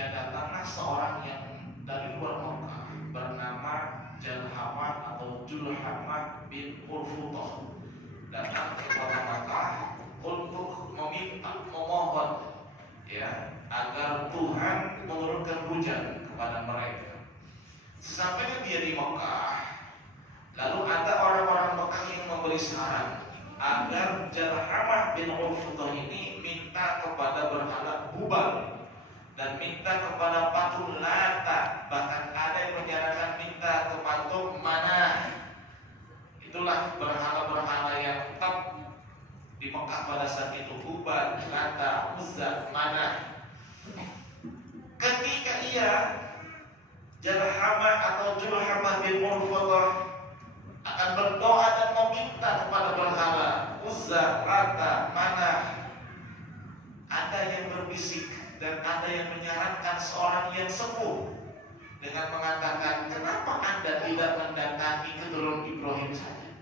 ketika datanglah seorang yang dari luar Mekah bernama Jalhamah atau Julhamah bin Urfutoh, datang ke kota Mekah untuk memohon ya agar Tuhan menurunkan hujan kepada mereka. Sesampainya dia di Mekah, lalu ada orang-orang Mekah yang memberi saran agar Jalhamah bin Urfutoh ini minta kepada berhala Hubal dan minta kepada patung Lata, bahkan ada yang menyarankan minta ke patung Manah. Itulah berhala-berhala yang top di Mekah pada saat itu, Hubal, Lata, Uzza, Manah. Ketika Jalhamah atau Julhamah bin Urfutoh akan berdoa dan meminta kepada berhala Uzza, Lata, Manah, ada yang berbisik dan ada yang menyarankan seorang yang sepuh dengan mengatakan, kenapa Anda tidak mendatangi keturunan Ibrahim saja?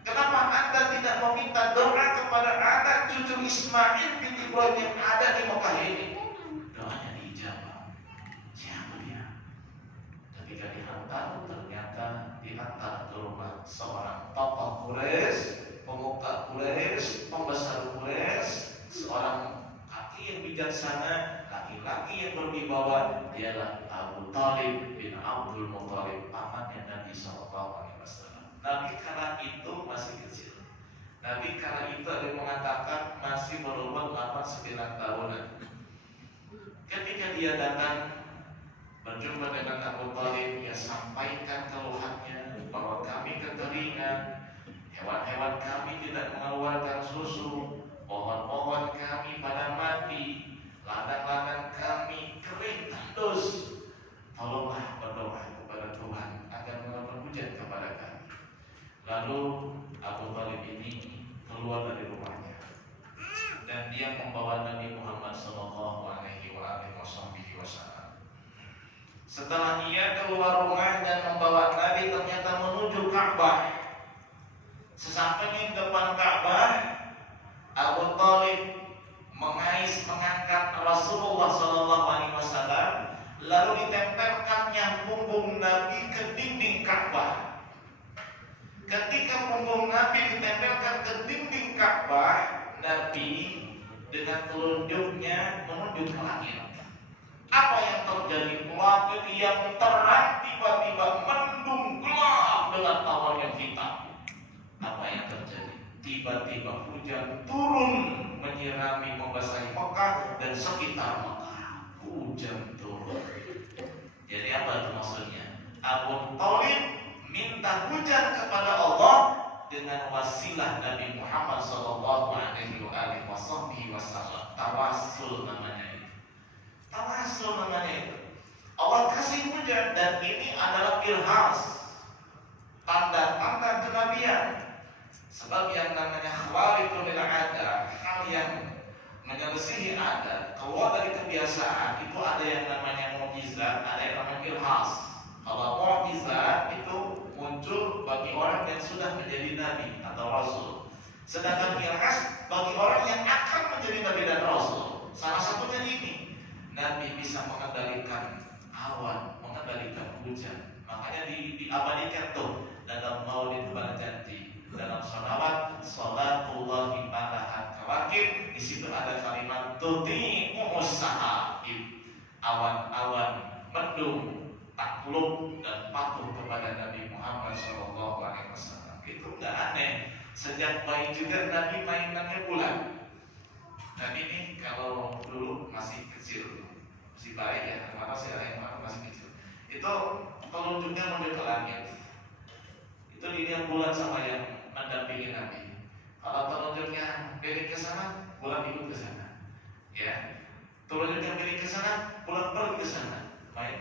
Kenapa Anda tidak meminta doa kepada anak cucu Ismail bin Ibrahim yang ada di Mekah ini? Doanya diijabah. Siapa dia? Ketika dihantar, ternyata dihantar ke rumah seorang tokoh Quraisy, pemuka Quraisy, pembesar Quraisy, seorang yang bijaksana, laki-laki yang berwibawa, dialah Abu Thalib bin Abdul Muthalib, pamannya Nabi SAW. Nabi kala itu masih kecil. Nabi kala itu ada yang mengatakan masih berumur 8-9 tahunan. Ketika dia datang berjumpa dengan Abu Thalib, dia sampaikan keluhannya bahwa kami kekeringan, hewan-hewan kami tidak mengeluarkan susu, pohon-pohon kami pada mati, ladang-ladang kami kering tandus. Tolonglah berdoa kepada Tuhan agar menurunkan hujan kepada kami. Lalu Abu Thalib ini keluar dari rumahnya dan dia membawa Nabi Muhammad SAW. Setelah ia keluar rumah dan membawa Nabi, ternyata menuju Ka'bah. Sesampainya di depan Ka'bah, Abu Thalib mengangkat Rasulullah SAW, lalu ditempelkannya punggung Nabi ke dinding Ka'bah. Ketika punggung Nabi ditempelkan ke dinding Ka'bah, Nabi dengan telunjuknya menunjuk ke langit. Apa yang terjadi? Langit yang terang tiba-tiba mendung gelap dengan awan yang hitam. Apa yang terjadi? Tiba-tiba hujan turun menyirami, membasahi Mekah dan sekitar Mekah. Hujan turun. Jadi apa itu maksudnya? Abu Thalib minta hujan kepada Allah dengan wasilah Nabi Muhammad SAW. Tawassul namanya itu. Tawassul namanya itu. Allah kasih hujan dan ini adalah irhas, tanda-tanda kenabian. Sebab yang namanya khawariqul ada, hal yang menyelisihi adat, keluar dari kebiasaan, itu ada yang namanya mukjizat, ada yang namanya irhas. Kalau mukjizat itu muncul bagi orang yang sudah menjadi nabi atau rasul. Sedangkan irhas bagi orang yang akan menjadi nabi dan rasul. Salah satunya ini, Nabi bisa mengendalikan awan, mengendalikan hujan. Makanya diabadikan tuh dalam Maulid Barjanti, dalam sholawat sholatullahi ma'al kawakib. Di situ ada kalimat tuti'umus sahaib, awan-awan mendung takluk dan patuh kepada Nabi Muhammad SAW. Itu nggak aneh. Sejak bayi juga Nabi mainannya bulan. Nabi ini kalau dulu masih kecil, masih bayi ya, mana masih kecil, itu telunjuknya menuju ke langit. Itu dilihat bulan sama yang mendampingi Nabi. Kalau telunjuknya miring ke sana, bulan ikut ke sana. Ya, telunjuknya miring ke sana, bulan pergi ke sana. Naik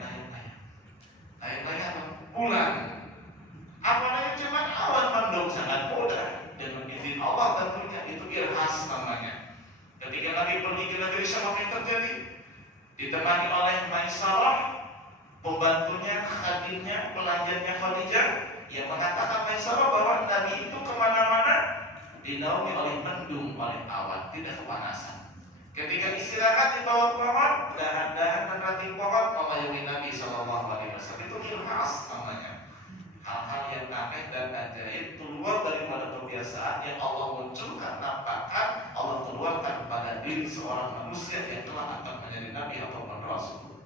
apa? Bulan. Apalagi cuma awan mendung, sangat mudah. Dan izin Allah tentunya, itu irhas namanya. Ketika Nabi pergi ke negeri Syam, apa yang terjadi? Ditemani oleh Maisarah, pembantunya, khadimnya, pelayannya Khadijah, yang mengatakan Maisarah bahwa Nabi itu kemana-mana dinaungi oleh mendung, oleh awan, tidak kepanasan. Ketika istirahat di bawah pohon, dahan-dahan dan ranting pohon memayungi Nabi Shallallahu Alaihi Wasallam. Itu irhas namanya. Hal-hal yang aneh dan ajaib keluar daripada kebiasaan yang Allah munculkan, nampakkan Allah keluarkan pada diri seorang manusia yang telah akan menjadi Nabi atau Rasul.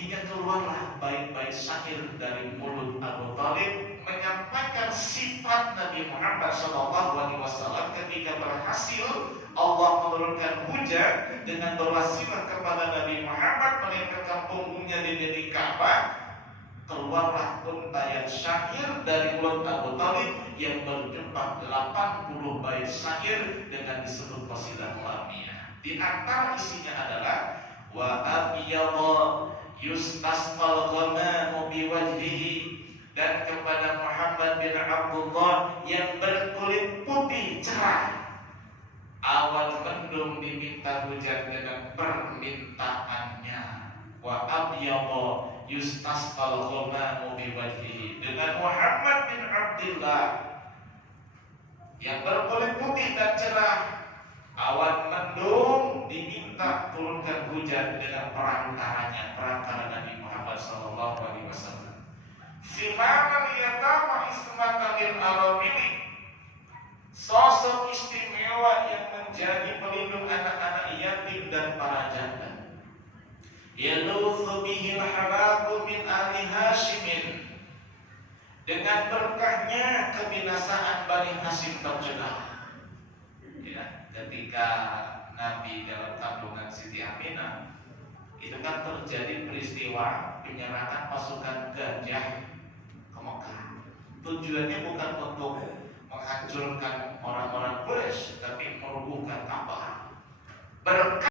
Hingga keluarlah bait-bait syair dari mulut Abu Thalib menyampaikan sifat Nabi Muhammad SAW ketika berhasil Allah menurunkan hujan dengan berwasilah kepada Nabi Muhammad melemparkan punggungnya di dinding Ka'bah. Keluarlah untayan syair dari mulut Abu Thalib yang berjumlah 80 bait syair dengan disebut qasidah lamiyah. Di antara isinya adalah wa abyadha yustasqal ghamamu biwajhihi, dan kepada Muhammad bin Abdullah yang berkulit putih cerah awan mendung diminta hujan dengan permintaannya. Wa abyadha yustasqal ghamamu biwajhihi, dengan Muhammad bin Abdullah yang berkulit putih dan cerah awan mendung diminta turunkan hujan dengan perantara Nabi Muhammad Sallallahu Alaihi Wasallam. Sifanan yatama ismatan lil aramili, sosok istimewa yang menjadi pelindung anak-anak yatim dan para janda. Yaluthu bihil halaku min ahli Hashimin, dengan berkahnya kebinasaan Bani Hashim tercegah. Ya, ketika Nabi dalam kandungan Siti Aminah, itu kan terjadi peristiwa penyerangan pasukan gajah ke Mekah. Tujuannya bukan untuk menghancurkan orang-orang Quraisy, tapi merubuhkan Ka'bah.